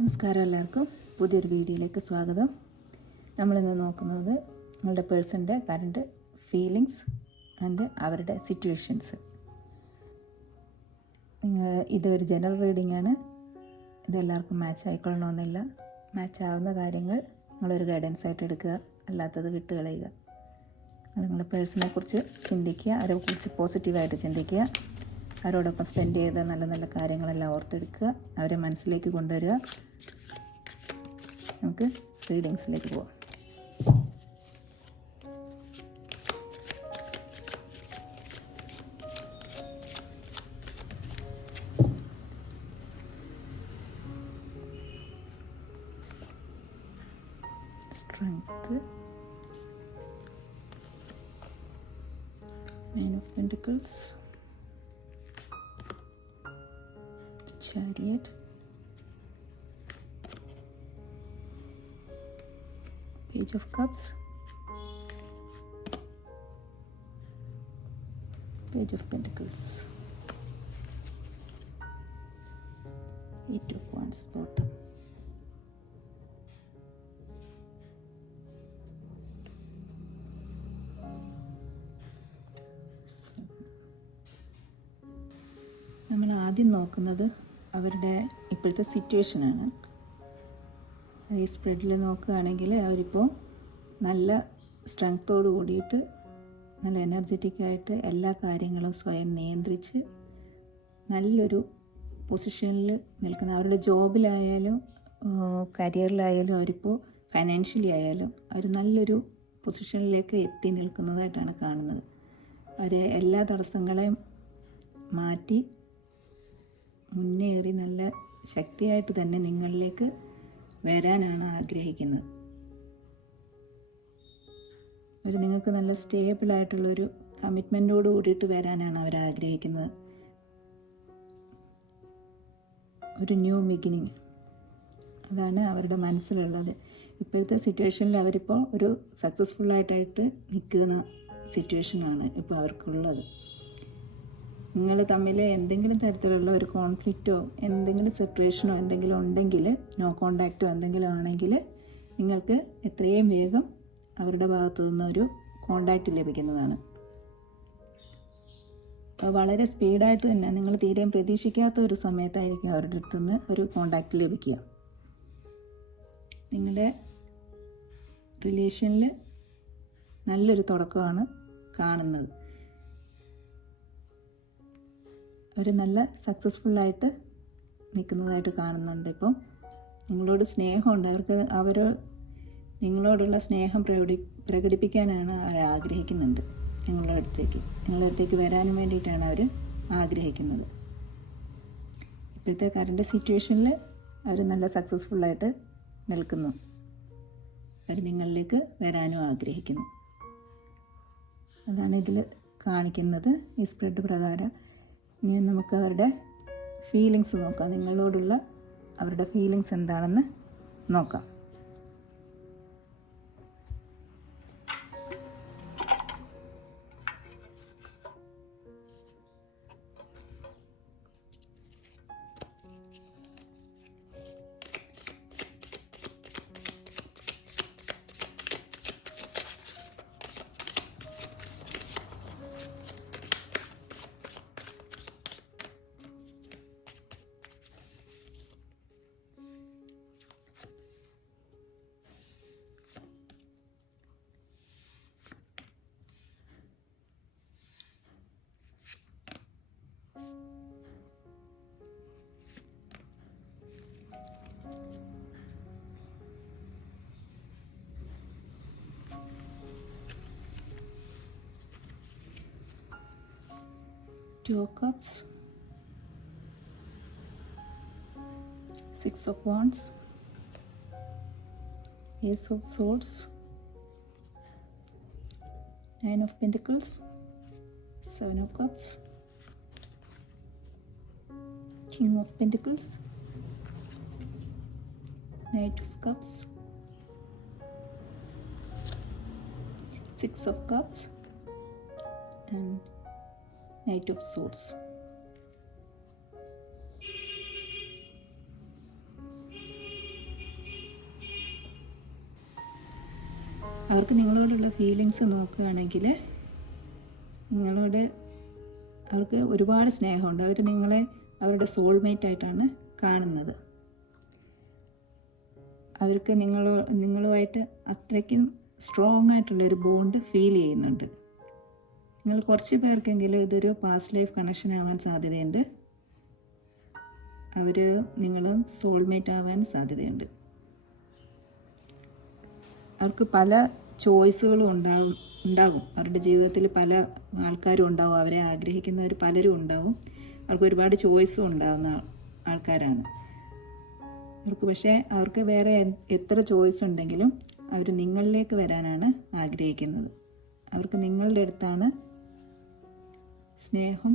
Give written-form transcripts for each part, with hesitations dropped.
നമസ്കാരം, എല്ലാവർക്കും പുതിയൊരു വീഡിയോയിലേക്ക് സ്വാഗതം. നമ്മളിന്ന് നോക്കുന്നത് നിങ്ങളുടെ പേഴ്സൻ്റെ കറണ്ട് ഫീലിങ്സ് ആൻഡ് അവരുടെ സിറ്റുവേഷൻസ്. ഇതൊരു ജനറൽ റീഡിംഗ് ആണ്. ഇതെല്ലാവർക്കും മാച്ച് ആയിക്കൊള്ളണമെന്നില്ല. മാച്ച് ആവുന്ന കാര്യങ്ങൾ നിങ്ങളൊരു ഗൈഡൻസ് ആയിട്ട് എടുക്കുക, അല്ലാത്തത് വിട്ട് കളയുക. നിങ്ങളുടെ പേഴ്സണെ കുറിച്ച് ചിന്തിക്കുക, അവരെക്കുറിച്ച് പോസിറ്റീവായിട്ട് ചിന്തിക്കുക, അവരോടൊപ്പം സ്പെൻഡ് ചെയ്ത നല്ല നല്ല കാര്യങ്ങളെല്ലാം ഓർത്തെടുക്കുക, അവരെ മനസ്സിലേക്ക് കൊണ്ടുവരിക. നമുക്ക് റീഡിങ്സിലേക്ക് പോവാം. Strength, nine of pentacles, Chariot, Page of Cups, Page of Pentacles, Eight of Wands bottom. നമ്മൾ ആദ്യം നോക്കുന്നത് അവരുടെ ഇപ്പോഴത്തെ സിറ്റുവേഷനാണ്. ഈ സ്പ്രെഡിൽ നോക്കുകയാണെങ്കിൽ അവരിപ്പോൾ നല്ല സ്ട്രെങ്ത്തോട് കൂടിയിട്ട് നല്ല എനർജറ്റിക്കായിട്ട് എല്ലാ കാര്യങ്ങളും സ്വയം നിയന്ത്രിച്ച് നല്ലൊരു പൊസിഷനിൽ നിൽക്കുന്ന, അവരുടെ ജോബിലായാലും കരിയറിലായാലും അവരിപ്പോൾ ഫൈനാൻഷ്യലി ആയാലും അവർ നല്ലൊരു പൊസിഷനിലേക്ക് എത്തി നിൽക്കുന്നതായിട്ടാണ് കാണുന്നത്. അവർ എല്ലാ തടസ്സങ്ങളെയും മാറ്റി മുന്നേറി നല്ല ശക്തിയായിട്ട് തന്നെ നിങ്ങളിലേക്ക് വരാനാണ് ആഗ്രഹിക്കുന്നത്. നിങ്ങൾക്ക് നല്ല സ്റ്റേബിളായിട്ടുള്ളൊരു കമ്മിറ്റ്മെൻറ്റോട് കൂടിയിട്ട് വരാനാണ് അവർ ആഗ്രഹിക്കുന്നത്. ഒരു ന്യൂ ബിഗിനിങ്, അതാണ് അവരുടെ മനസ്സിലുള്ളത്. ഇപ്പോഴത്തെ സിറ്റുവേഷനിൽ അവരിപ്പോൾ ഒരു സക്സസ്ഫുള്ളായിട്ടായിട്ട് നിൽക്കുന്ന സിറ്റുവേഷനാണ് ഇപ്പോൾ അവർക്കുള്ളത്. നിങ്ങൾ തമ്മിൽ എന്തെങ്കിലും തരത്തിലുള്ള ഒരു കോൺഫ്ലിക്റ്റോ എന്തെങ്കിലും സെപ്പറേഷനോ എന്തെങ്കിലും ഉണ്ടെങ്കിൽ, നോ കോണ്ടാക്റ്റോ എന്തെങ്കിലും ആണെങ്കിൽ നിങ്ങൾക്ക് എത്രയും വേഗം അവരുടെ ഭാഗത്തു നിന്നൊരു കോണ്ടാക്റ്റ് ലഭിക്കുന്നതാണ്. അപ്പോൾ വളരെ സ്പീഡായിട്ട് തന്നെ നിങ്ങൾ തീരെയും പ്രതീക്ഷിക്കാത്ത ഒരു സമയത്തായിരിക്കും അവരുടെ അടുത്തു നിന്ന് ഒരു കോണ്ടാക്റ്റ് ലഭിക്കുക. നിങ്ങളുടെ റിലേഷനിൽ നല്ലൊരു തുടക്കമാണ് കാണുന്നത്. അവർ നല്ല സക്സസ്ഫുള്ളായിട്ട് നിൽക്കുന്നതായിട്ട് കാണുന്നുണ്ട്. ഇപ്പം നിങ്ങളോട് സ്നേഹമുണ്ട് അവർക്ക്. നിങ്ങളോടുള്ള സ്നേഹം പ്രകടിപ്പിക്കാനാണ് അവർ ആഗ്രഹിക്കുന്നുണ്ട്. നിങ്ങളുടെ അടുത്തേക്ക് വരാനും വേണ്ടിയിട്ടാണ് അവർ ആഗ്രഹിക്കുന്നത്. ഇപ്പോഴത്തെ കറണ്ട് സിറ്റുവേഷനിൽ അവർ നല്ല സക്സസ്ഫുള്ളായിട്ട് നിൽക്കുന്നു. അവർ നിങ്ങളിലേക്ക് വരാനും ആഗ്രഹിക്കുന്നു. അതാണ് ഇതിൽ കാണിക്കുന്നത് ഈ സ്പ്രെഡ് പ്രകാരം. ഇനി നമുക്ക് അവരുടെ ഫീലിങ്സ് നോക്കാം. നിങ്ങളോടുള്ള അവരുടെ ഫീലിങ്സ് എന്താണെന്ന് നോക്കാം. Two of Cups, Six of Wands, Ace of Swords, Nine of Pentacles, Seven of Cups, King of Pentacles, Knight of Cups, Six of Cups and Knight of Swords. അവർക്ക് നിങ്ങളോടുള്ള ഫീലിങ്സ് നോക്കുകയാണെങ്കിൽ അവർക്ക് ഒരുപാട് സ്നേഹമുണ്ട്. അവർ നിങ്ങളെ അവരുടെ സോൾമേറ്റായിട്ടാണ് കാണുന്നത്. അവർക്ക് നിങ്ങളുമായിട്ട് അത്രയ്ക്കും സ്ട്രോങ് ആയിട്ടുള്ളൊരു ബോണ്ട് ഫീൽ ചെയ്യുന്നുണ്ട്. നിങ്ങൾ കുറച്ച് പേർക്കെങ്കിലും ഇതൊരു പാസ്റ്റ് ലൈഫ് കണക്ഷൻ ആവാൻ സാധ്യതയുണ്ട്. അവർ നിങ്ങളും സോൾമേറ്റ് ആവാൻ സാധ്യതയുണ്ട്. അവർക്ക് പല ചോയ്സുകളും ഉണ്ടാകും. അവരുടെ ജീവിതത്തിൽ പല ആൾക്കാരും ഉണ്ടാവും. അവരെ ആഗ്രഹിക്കുന്നവർ പലരും ഉണ്ടാവും. അവർക്ക് ഒരുപാട് ചോയ്സും ഉണ്ടാകുന്ന ആൾക്കാരാണ്. അവർക്ക് വേറെ എത്ര ചോയ്സ് ഉണ്ടെങ്കിലും അവർ നിങ്ങളിലേക്ക് വരാനാണ് ആഗ്രഹിക്കുന്നത്. അവർക്ക് നിങ്ങളുടെ അടുത്താണ് സ്നേഹം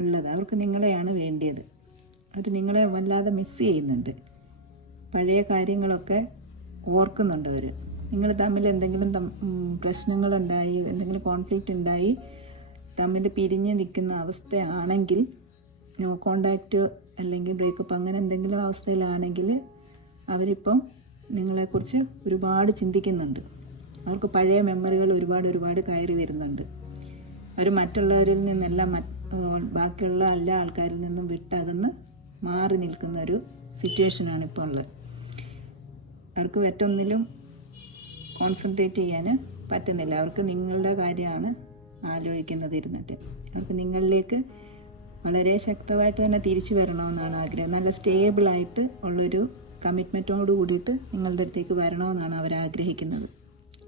ഉള്ളത്. അവർക്ക് നിങ്ങളെയാണ് വേണ്ടിയത്. അവർ നിങ്ങളെ വല്ലാതെ മിസ് ചെയ്യുന്നുണ്ട്. പഴയ കാര്യങ്ങളൊക്കെ ഓർക്കുന്നുണ്ട് അവർ. നിങ്ങൾ തമ്മിൽ എന്തെങ്കിലും പ്രശ്നങ്ങളുണ്ടായി, എന്തെങ്കിലും കോൺഫ്ലിക്റ്റ് ഉണ്ടായി തമ്മിൽ പിരിഞ്ഞ് നിൽക്കുന്ന അവസ്ഥയാണെങ്കിൽ, നോ കോണ്ടാക്റ്റ് അല്ലെങ്കിൽ ബ്രേക്കപ്പ് അങ്ങനെ എന്തെങ്കിലും അവസ്ഥയിലാണെങ്കിൽ അവരിപ്പം നിങ്ങളെക്കുറിച്ച് ഒരുപാട് ചിന്തിക്കുന്നുണ്ട്. അവർക്ക് പഴയ മെമ്മറികൾ ഒരുപാട് കയറി വരുന്നുണ്ട്. അവർ മറ്റുള്ളവരിൽ നിന്നെല്ലാം ബാക്കിയുള്ള എല്ലാ ആൾക്കാരിൽ നിന്നും വിട്ടകന്ന് മാറി നിൽക്കുന്ന ഒരു സിറ്റുവേഷനാണ് ഇപ്പോൾ ഉള്ളത്. അവർക്ക് മറ്റൊന്നിലും കോൺസെൻട്രേറ്റ് ചെയ്യാൻ പറ്റുന്നില്ല. അവർക്ക് നിങ്ങളുടെ കാര്യമാണ് ആലോചിക്കുന്നത് ഇരുന്നിട്ട്. അവർക്ക് നിങ്ങളിലേക്ക് വളരെ ശക്തമായിട്ട് തന്നെ തിരിച്ചു വരണമെന്നാണ് ആഗ്രഹം. നല്ല സ്റ്റേബിളായിട്ട് ഉള്ളൊരു കമ്മിറ്റ്മെൻറ്റോട് കൂടിയിട്ട് നിങ്ങളുടെ അടുത്തേക്ക് വരണമെന്നാണ് അവർ ആഗ്രഹിക്കുന്നത്.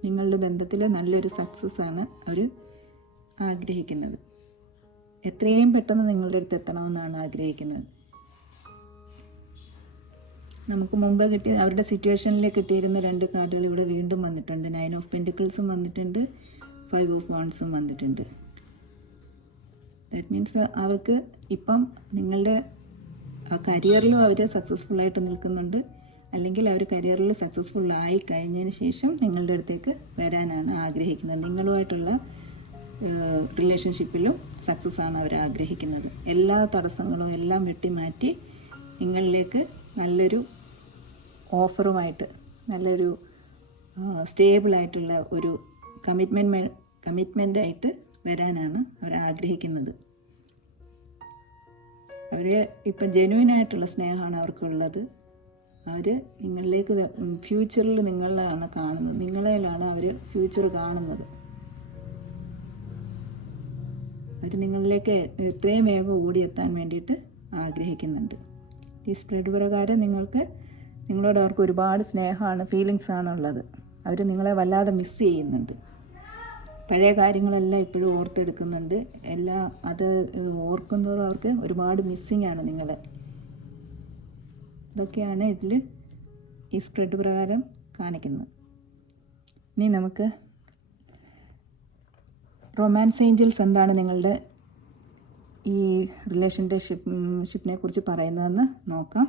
നിങ്ങളുടെ ബന്ധത്തിൽ നല്ലൊരു സക്സസ്സാണ് അവർ ആഗ്രഹിക്കുന്നത്. എത്രയും പെട്ടെന്ന് നിങ്ങളുടെ അടുത്ത് എത്തണമെന്നാണ് ആഗ്രഹിക്കുന്നത്. നമുക്ക് മുമ്പ് അവരുടെ സിറ്റുവേഷനിൽ കിട്ടിയിരുന്ന 2 കാർഡുകൾ ഇവിടെ വീണ്ടും വന്നിട്ടുണ്ട്. 9 ഓഫ് പെൻറ്റിക്കിൾസും വന്നിട്ടുണ്ട്, 5 ഓഫ് വാണ്ട്സും വന്നിട്ടുണ്ട്. ദാറ്റ് മീൻസ് അവർക്ക് ഇപ്പം നിങ്ങളുടെ കരിയറിലും അവർ സക്സസ്ഫുള്ളായിട്ട് നിൽക്കുന്നുണ്ട്. അല്ലെങ്കിൽ അവർ കരിയറിൽ സക്സസ്ഫുള്ളായി കഴിഞ്ഞതിന് ശേഷം നിങ്ങളുടെ അടുത്തേക്ക് വരാനാണ് ആഗ്രഹിക്കുന്നത്. നിങ്ങളുമായിട്ടുള്ള റിലേഷൻഷിപ്പിലും സക്സസ്സാണ് അവർ ആഗ്രഹിക്കുന്നത്. എല്ലാ തടസ്സങ്ങളും എല്ലാം വെട്ടിമാറ്റി നിങ്ങളിലേക്ക് നല്ലൊരു ഓഫറുമായിട്ട്, നല്ലൊരു സ്റ്റേബിളായിട്ടുള്ള ഒരു കമ്മിറ്റ്മെൻ്റായിട്ട് വരാനാണ് അവർ ആഗ്രഹിക്കുന്നത്. അവർ ഇപ്പം ജെന്യുവനായിട്ടുള്ള സ്നേഹമാണ് അവർക്കുള്ളത്. അവർ നിങ്ങളിലേക്ക് ഫ്യൂച്ചറിൽ നിങ്ങളാണ് കാണുന്നത്. നിങ്ങളെയാണ് അവർ ഫ്യൂച്ചർ കാണുന്നത്. അവർ നിങ്ങളിലേക്ക് എത്രയും വേഗം ഓടിയെത്താൻ വേണ്ടിയിട്ട് ആഗ്രഹിക്കുന്നുണ്ട്. ഈ സ്പ്രെഡ് പ്രകാരം നിങ്ങളോട് അവർക്ക് ഒരുപാട് സ്നേഹമാണ്, ഫീലിങ്സാണ് ഉള്ളത്. അവർ നിങ്ങളെ വല്ലാതെ മിസ് ചെയ്യുന്നുണ്ട്. പഴയ കാര്യങ്ങളെല്ലാം ഇപ്പോഴും ഓർത്തെടുക്കുന്നുണ്ട്. അത് ഓർക്കുന്നതോറും അവർക്ക് ഒരുപാട് മിസ്സിങ് ആണ് നിങ്ങളെ. ഇതൊക്കെയാണ് ഇതിൽ ഈ സ്പ്രെഡ് പ്രകാരം കാണിക്കുന്നത്. ഇനി നമുക്ക് റൊമാൻസ് ഏഞ്ചൽസ് എന്താണ് നിങ്ങളുടെ ഈ റിലേഷൻഷിപ്പിനെ കുറിച്ച് പറയുന്നതെന്ന് നോക്കാം.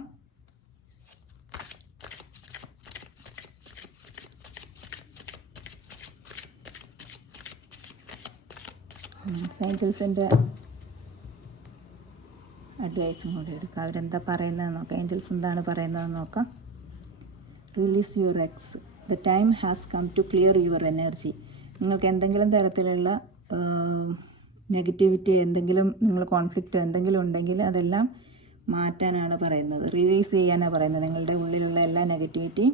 ഏഞ്ചൽസിൻ്റെ അഡ്വൈസും കൂടി എടുക്കാം. അവരെന്താ പറയുന്നതെന്ന് നോക്കാം. ഏഞ്ചൽസ് എന്താണ് പറയുന്നതെന്ന് നോക്കാം. Release your ex. The time has come to clear your energy. നിങ്ങൾക്ക് എന്തെങ്കിലും തരത്തിലുള്ള നെഗറ്റിവിറ്റി, എന്തെങ്കിലും നിങ്ങൾ കോൺഫ്ലിക്റ്റ് എന്തെങ്കിലും ഉണ്ടെങ്കിൽ അതെല്ലാം മാറ്റാനാണ് പറയുന്നത്. റിലീസ് ചെയ്യാനാണ് പറയുന്നത്. നിങ്ങളുടെ ഉള്ളിലുള്ള എല്ലാ നെഗറ്റിവിറ്റിയും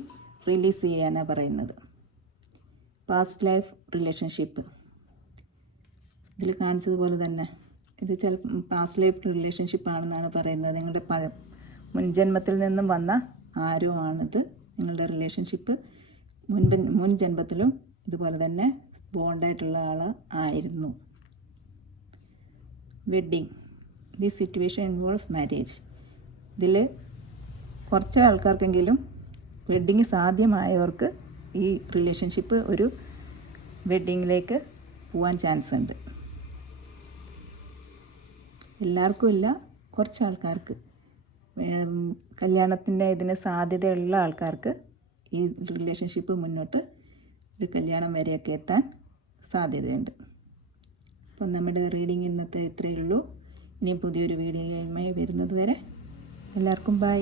റിലീസ് ചെയ്യാനാണ് പറയുന്നത്. പാസ്റ്റ് ലൈഫ് റിലേഷൻഷിപ്പ് ഇതിൽ കാണിച്ചതുപോലെ തന്നെ ഇത് ചിലപ്പോൾ പാസ്റ്റ് ലൈഫ് റിലേഷൻഷിപ്പാണെന്നാണ് പറയുന്നത്. നിങ്ങളുടെ മുൻജന്മത്തിൽ നിന്നും വന്ന ആരോ ആണിത്. നിങ്ങളുടെ റിലേഷൻഷിപ്പ് മുൻ ജന്മത്തിലും ഇതുപോലെ തന്നെ ബോണ്ടായിട്ടുള്ള ആൾ ആയിരുന്നു. Wedding. This situation involves marriage. ഇതിൽ കുറച്ച് ആൾക്കാർക്കെങ്കിലും വെഡ്ഡിങ് സാധ്യമായവർക്ക് ഈ റിലേഷൻഷിപ്പ് ഒരു വെഡ്ഡിങ്ങിലേക്ക് പോകാൻ ചാൻസ് ഉണ്ട്. എല്ലാവർക്കും ഇല്ല, കുറച്ച് ആൾക്കാർക്ക്, കല്യാണത്തിൻ്റെ ഇതിന് സാധ്യതയുള്ള ആൾക്കാർക്ക് ഈ റിലേഷൻഷിപ്പ് മുന്നോട്ട് ഒരു കല്യാണം വരെയൊക്കെ എത്താൻ സാധ്യതയുണ്ട്. അപ്പം നമ്മുടെ റീഡിങ് ഇന്നത്തെ ഇത്രയേ ഉള്ളൂ. ഇനി പുതിയൊരു വീഡിയോയുമായി വരുന്നത് വരെ എല്ലാവർക്കും ബൈ.